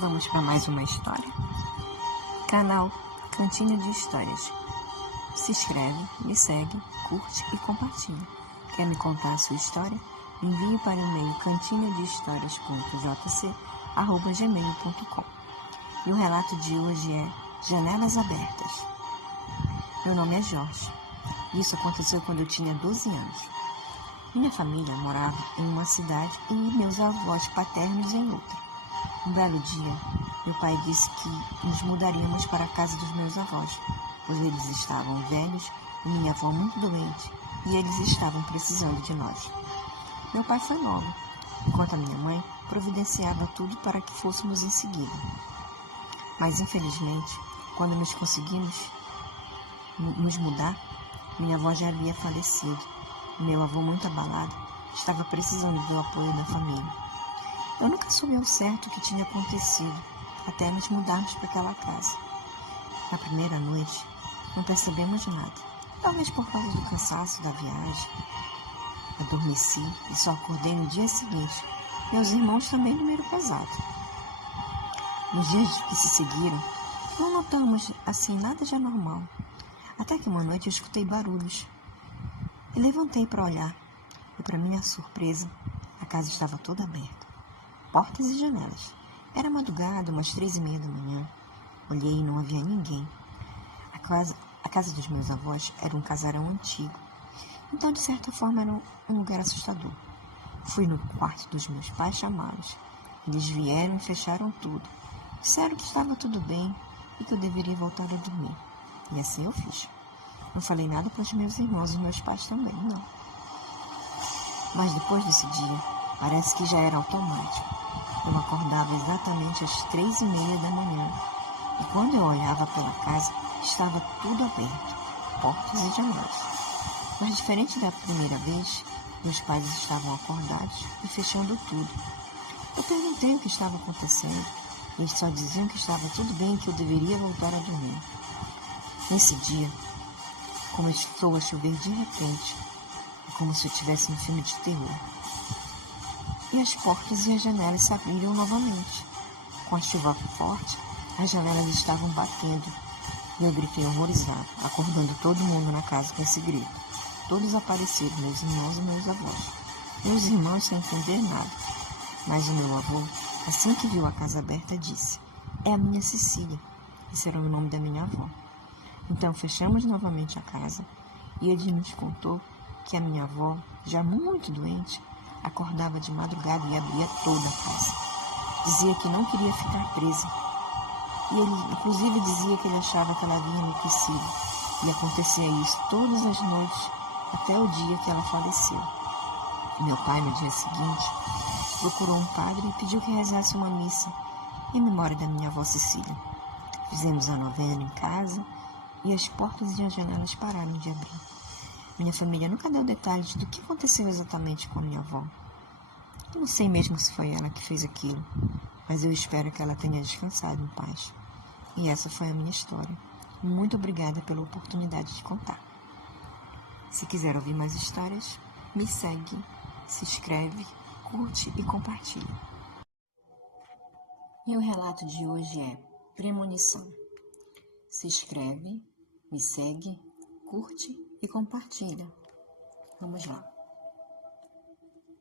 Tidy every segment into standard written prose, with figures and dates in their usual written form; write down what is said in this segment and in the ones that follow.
Vamos para mais uma história. Canal Cantinho de Histórias. Se inscreve, me segue, curte e compartilha. Quer me contar a sua história? Envie para o e-mail cantinhodehistórias.jc@gmail.com. E o relato de hoje é Janelas Abertas. Meu nome é Jorge. Isso aconteceu quando eu tinha 12 anos. Minha família morava em uma cidade e meus avós paternos em outra. Um belo dia, meu pai disse que nos mudaríamos para a casa dos meus avós, pois eles estavam velhos e minha avó muito doente, e eles estavam precisando de nós. Meu pai foi logo, enquanto a minha mãe providenciava tudo para que fôssemos em seguida. Mas, infelizmente, quando nós conseguimos nos mudar, minha avó já havia falecido. Meu avô, muito abalado, estava precisando do apoio da família. Eu nunca soube ao certo o que tinha acontecido, até nos mudarmos para aquela casa. Na primeira noite, não percebemos nada. Talvez por causa do cansaço da viagem. Adormeci e só acordei no dia seguinte. Meus irmãos também dormiram pesado. Nos dias que se seguiram, não notamos assim nada de anormal. Até que uma noite eu escutei barulhos. E levantei para olhar. E, para minha surpresa, a casa estava toda aberta. Portas e janelas. Era madrugada, umas 3:30 da manhã. Olhei e não havia ninguém. A casa dos meus avós era um casarão antigo. Então, de certa forma, era um lugar assustador. Fui no quarto dos meus pais chamá-los. Eles vieram e fecharam tudo. Disseram que estava tudo bem e que eu deveria voltar a dormir. E assim eu fiz. Não falei nada para os meus irmãos e meus pais também, não. Mas depois desse dia, parece que já era automático. Eu acordava exatamente às 3:30 da manhã. E quando eu olhava pela casa, estava tudo aberto, portas e janelas. Mas diferente da primeira vez, meus pais estavam acordados e fechando tudo. Eu perguntei o que estava acontecendo. Eles só diziam que estava tudo bem e que eu deveria voltar a dormir. Nesse dia, começou a chover de repente, como se eu estivesse num filme de terror. E as portas e as janelas se abriram novamente. Com a chuva forte, as janelas estavam batendo. E eu gritei horrorizado, acordando todo mundo na casa com esse grito. Todos apareceram, meus irmãos e meus avós. Meus irmãos sem entender nada. Mas o meu avô, assim que viu a casa aberta, disse: "É a minha Cecília." Esse era o nome da minha avó. Então fechamos novamente a casa e ele nos contou que a minha avó, já muito doente, acordava de madrugada e abria toda a casa. Dizia que não queria ficar presa. E ele, inclusive, dizia que ele achava que ela havia enlouquecido. E acontecia isso todas as noites, até o dia que ela faleceu. E meu pai, no dia seguinte, procurou um padre e pediu que rezasse uma missa em memória da minha avó Cecília. Fizemos a novena em casa e as portas e as janelas pararam de abrir. Minha família nunca deu detalhes do que aconteceu exatamente com a minha avó. Eu não sei mesmo se foi ela que fez aquilo, mas eu espero que ela tenha descansado em paz. E essa foi a minha história. Muito obrigada pela oportunidade de contar. Se quiser ouvir mais histórias, me segue, se inscreve, curte e compartilha. E o relato de hoje é Premonição. Se inscreve, me segue, curte e compartilha. Vamos lá.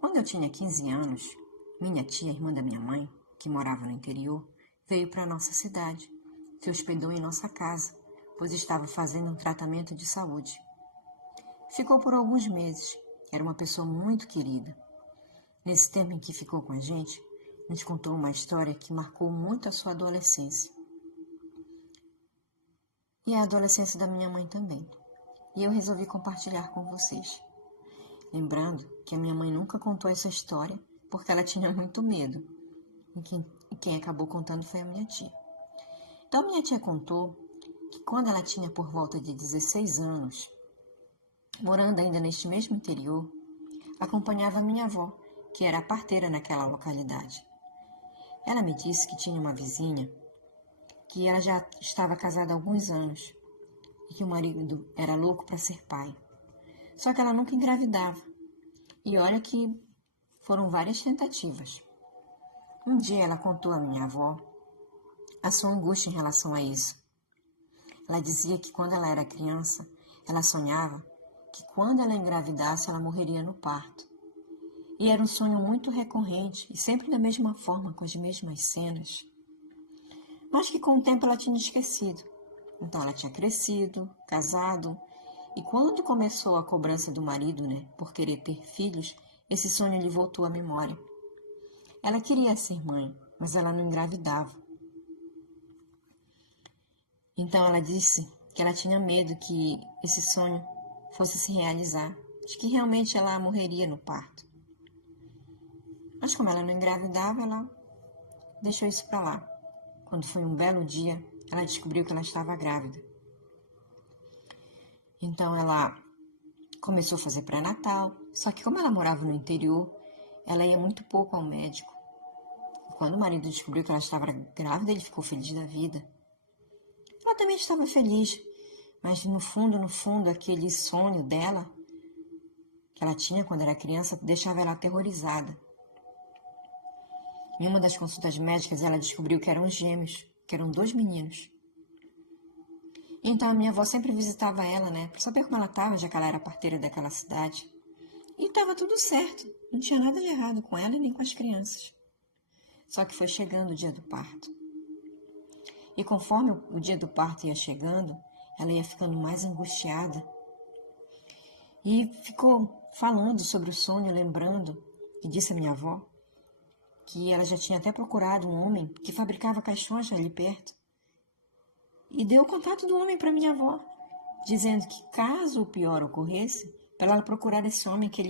Quando eu tinha 15 anos, minha tia, irmã da minha mãe, que morava no interior, veio para a nossa cidade. Se hospedou em nossa casa, pois estava fazendo um tratamento de saúde. Ficou por alguns meses. Era uma pessoa muito querida. Nesse tempo em que ficou com a gente, nos contou uma história que marcou muito a sua adolescência. E a adolescência da minha mãe também. E eu resolvi compartilhar com vocês. Lembrando que a minha mãe nunca contou essa história porque ela tinha muito medo. E quem acabou contando foi a minha tia. Então, minha tia contou que quando ela tinha por volta de 16 anos, morando ainda neste mesmo interior, acompanhava a minha avó, que era a parteira naquela localidade. Ela me disse que tinha uma vizinha que ela já estava casada há alguns anos e que o marido era louco para ser pai. Só que ela nunca engravidava. E olha que foram várias tentativas. Um dia ela contou à minha avó a sua angústia em relação a isso. Ela dizia que quando ela era criança, ela sonhava que quando ela engravidasse, ela morreria no parto. E era um sonho muito recorrente e sempre da mesma forma, com as mesmas cenas. Mas que com o tempo ela tinha esquecido. Então ela tinha crescido, casado, e quando começou a cobrança do marido, por querer ter filhos, esse sonho lhe voltou à memória. Ela queria ser mãe, mas ela não engravidava. Então ela disse que ela tinha medo que esse sonho fosse se realizar, de que realmente ela morreria no parto. Mas como ela não engravidava, ela deixou isso para lá. Quando foi um belo dia, ela descobriu que ela estava grávida. Então ela começou a fazer pré-natal, só que como ela morava no interior, ela ia muito pouco ao médico. E quando o marido descobriu que ela estava grávida, ele ficou feliz da vida. Ela também estava feliz, mas no fundo, aquele sonho dela, que ela tinha quando era criança, deixava ela aterrorizada. Em uma das consultas médicas, ela descobriu que eram gêmeos, que eram 2 meninos. Então a minha avó sempre visitava ela, para saber como ela estava, já que ela era parteira daquela cidade. E estava tudo certo, não tinha nada de errado com ela nem com as crianças. Só que foi chegando o dia do parto. E conforme o dia do parto ia chegando, ela ia ficando mais angustiada. E ficou falando sobre o sonho, lembrando, e disse a minha avó, que ela já tinha até procurado um homem que fabricava caixões ali perto. E deu o contato do homem para minha avó, dizendo que caso o pior ocorresse, para ela procurar esse homem que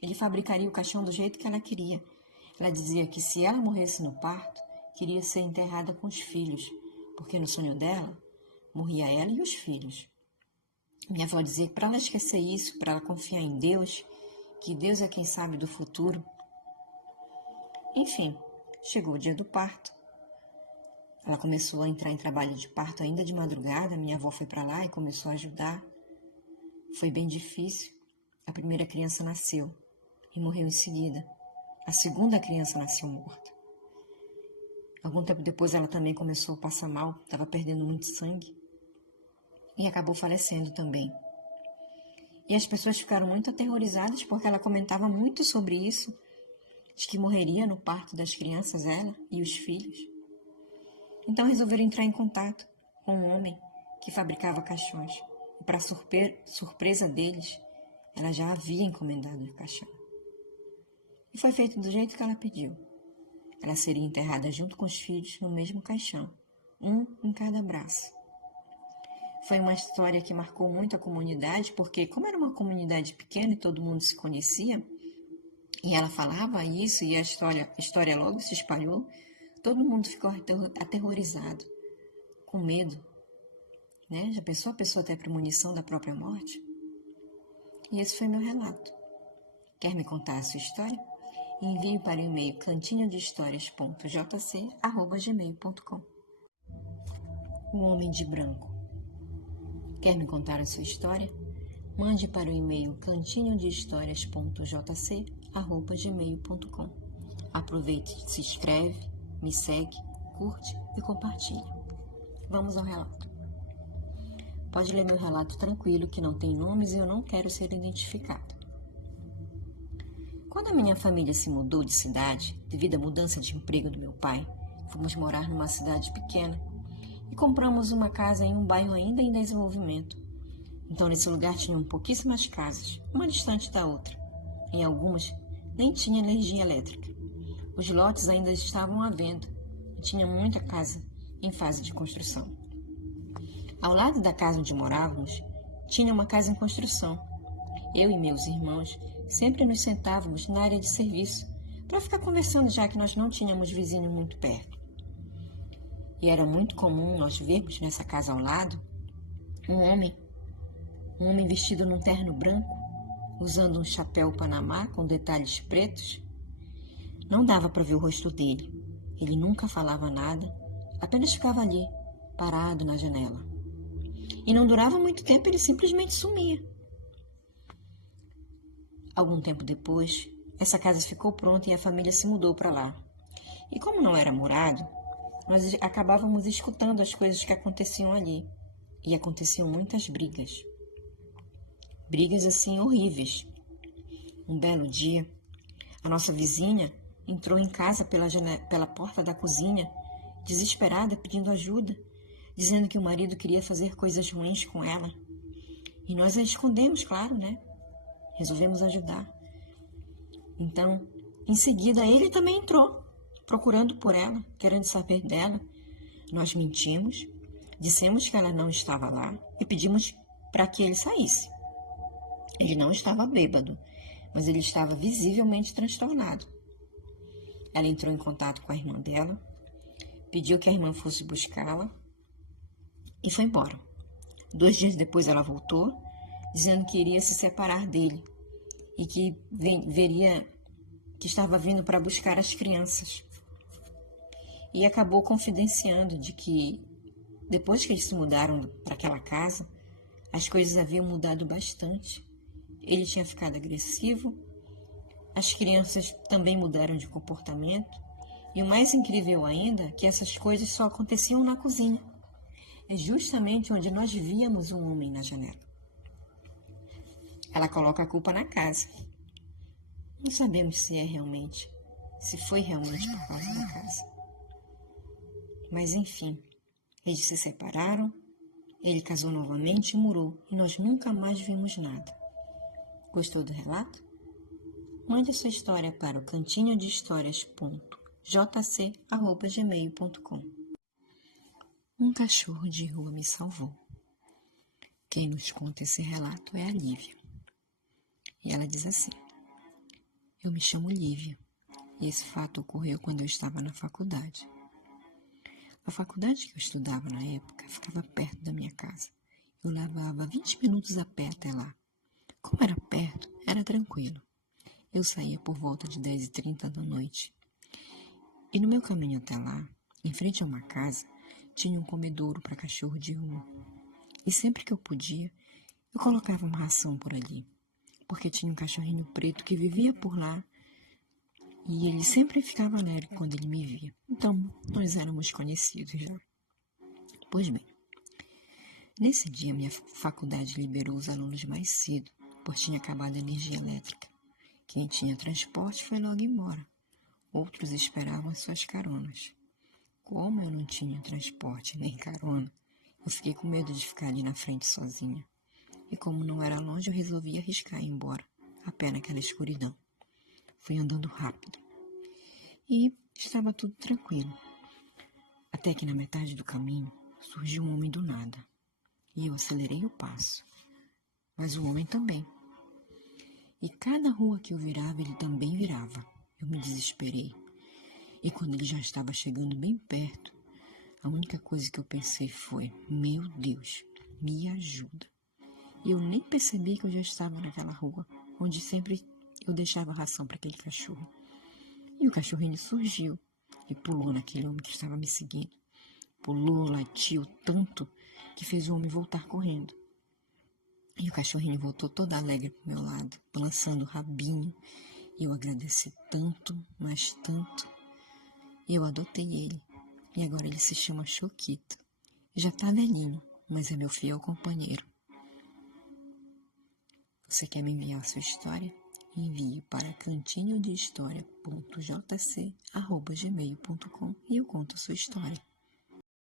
ele fabricaria o caixão do jeito que ela queria. Ela dizia que se ela morresse no parto, queria ser enterrada com os filhos, porque no sonho dela, morria ela e os filhos. Minha avó dizia que para ela esquecer isso, para ela confiar em Deus, que Deus é quem sabe do futuro. Enfim, chegou o dia do parto. Ela começou a entrar em trabalho de parto ainda de madrugada. Minha avó foi para lá e começou a ajudar. Foi bem difícil. A primeira criança nasceu e morreu em seguida. A segunda criança nasceu morta. Algum tempo depois ela também começou a passar mal, estava perdendo muito sangue e acabou falecendo também. E as pessoas ficaram muito aterrorizadas porque ela comentava muito sobre isso, de que morreria no parto das crianças, ela e os filhos. Então resolveram entrar em contato com um homem que fabricava caixões. E para surpresa deles, ela já havia encomendado o caixão. E foi feito do jeito que ela pediu. Ela seria enterrada junto com os filhos no mesmo caixão, um em cada braço. Foi uma história que marcou muito a comunidade, porque como era uma comunidade pequena e todo mundo se conhecia, e ela falava isso e a história logo se espalhou, todo mundo ficou aterrorizado, com medo. Já pensou a pessoa ter premonição da própria morte? E esse foi meu relato. Quer me contar a sua história? Envie para o e-mail cantinhodehistórias.jc@gmail.com. O Homem de Branco. Quer me contar a sua história? Mande para o e-mail cantinhodehistórias.jc@gmail.com. Aproveite, se inscreve, me segue, curte e compartilha. Vamos ao relato. Pode ler meu relato tranquilo, que não tem nomes e eu não quero ser identificado. Quando a minha família se mudou de cidade, devido à mudança de emprego do meu pai, fomos morar numa cidade pequena e compramos uma casa em um bairro ainda em desenvolvimento. Então, nesse lugar tinham pouquíssimas casas, uma distante da outra. Em algumas, nem tinha energia elétrica. Os lotes ainda estavam à venda e tinha muita casa em fase de construção. Ao lado da casa onde morávamos, tinha uma casa em construção. Eu e meus irmãos sempre nos sentávamos na área de serviço para ficar conversando, já que nós não tínhamos vizinho muito perto. E era muito comum nós vermos nessa casa ao lado um homem vestido num terno branco, usando um chapéu panamá com detalhes pretos. Não dava para ver o rosto dele. Ele nunca falava nada, apenas ficava ali, parado na janela. E não durava muito tempo, ele simplesmente sumia. Algum tempo depois, essa casa ficou pronta e a família se mudou para lá. E como não era morado, nós acabávamos escutando as coisas que aconteciam ali. E aconteciam muitas brigas. Brigas assim horríveis. Um belo dia, a nossa vizinha entrou em casa pela porta da cozinha, desesperada, pedindo ajuda, dizendo que o marido queria fazer coisas ruins com ela. E nós a escondemos, claro, né? Resolvemos ajudar. Então, em seguida, ele também entrou, procurando por ela, querendo saber dela. Nós mentimos, dissemos que ela não estava lá e pedimos para que ele saísse. Ele não estava bêbado, mas ele estava visivelmente transtornado. Ela entrou em contato com a irmã dela, pediu que a irmã fosse buscá-la e foi embora. 2 dias depois ela voltou, dizendo que iria se separar dele e que que estava vindo para buscar as crianças. E acabou confidenciando de que, depois que eles se mudaram para aquela casa, as coisas haviam mudado bastante. Ele tinha ficado agressivo, as crianças também mudaram de comportamento, e o mais incrível ainda é que essas coisas só aconteciam na cozinha. É justamente onde nós víamos um homem na janela. Ela coloca a culpa na casa. Não sabemos se foi realmente por causa da casa. Mas enfim, eles se separaram, ele casou novamente e mudou, e nós nunca mais vimos nada. Gostou do relato? Mande sua história para o cantinhodehistórias.jc@gmail.com. Um cachorro de rua me salvou. Quem nos conta esse relato é a Lívia. E ela diz assim: eu me chamo Lívia, e esse fato ocorreu quando eu estava na faculdade. A faculdade que eu estudava na época ficava perto da minha casa. Eu levava 20 minutos a pé até lá. Como era perto, era tranquilo. Eu saía por volta de 10h30 da noite. E no meu caminho até lá, em frente a uma casa, tinha um comedouro para cachorro de rua. E sempre que eu podia, eu colocava uma ração por ali, porque tinha um cachorrinho preto que vivia por lá e ele sempre ficava alegre quando ele me via. Então, nós éramos conhecidos já. Pois bem, nesse dia minha faculdade liberou os alunos mais cedo, pois tinha acabado a energia elétrica. Quem tinha transporte foi logo embora. Outros esperavam suas caronas. Como eu não tinha transporte nem carona, eu fiquei com medo de ficar ali na frente sozinha. E como não era longe, eu resolvi arriscar e ir embora, a pé naquela escuridão. Fui andando rápido. E estava tudo tranquilo. Até que na metade do caminho, surgiu um homem do nada. E eu acelerei o passo. Mas o homem também. E cada rua que eu virava, ele também virava. Eu me desesperei. E quando ele já estava chegando bem perto, a única coisa que eu pensei foi: meu Deus, me ajuda. E eu nem percebi que eu já estava naquela rua, onde sempre eu deixava ração para aquele cachorro. E o cachorrinho surgiu e pulou naquele homem que estava me seguindo. Pulou, latiu tanto que fez o homem voltar correndo. E o cachorrinho voltou todo alegre pro meu lado, balançando o rabinho. E eu agradeci tanto, mas tanto. E eu adotei ele. E agora ele se chama Choquito. Já tá velhinho, mas é meu fiel companheiro. Você quer me enviar a sua história? Envie para cantinhodehistoria.jc@gmail.com e eu conto a sua história.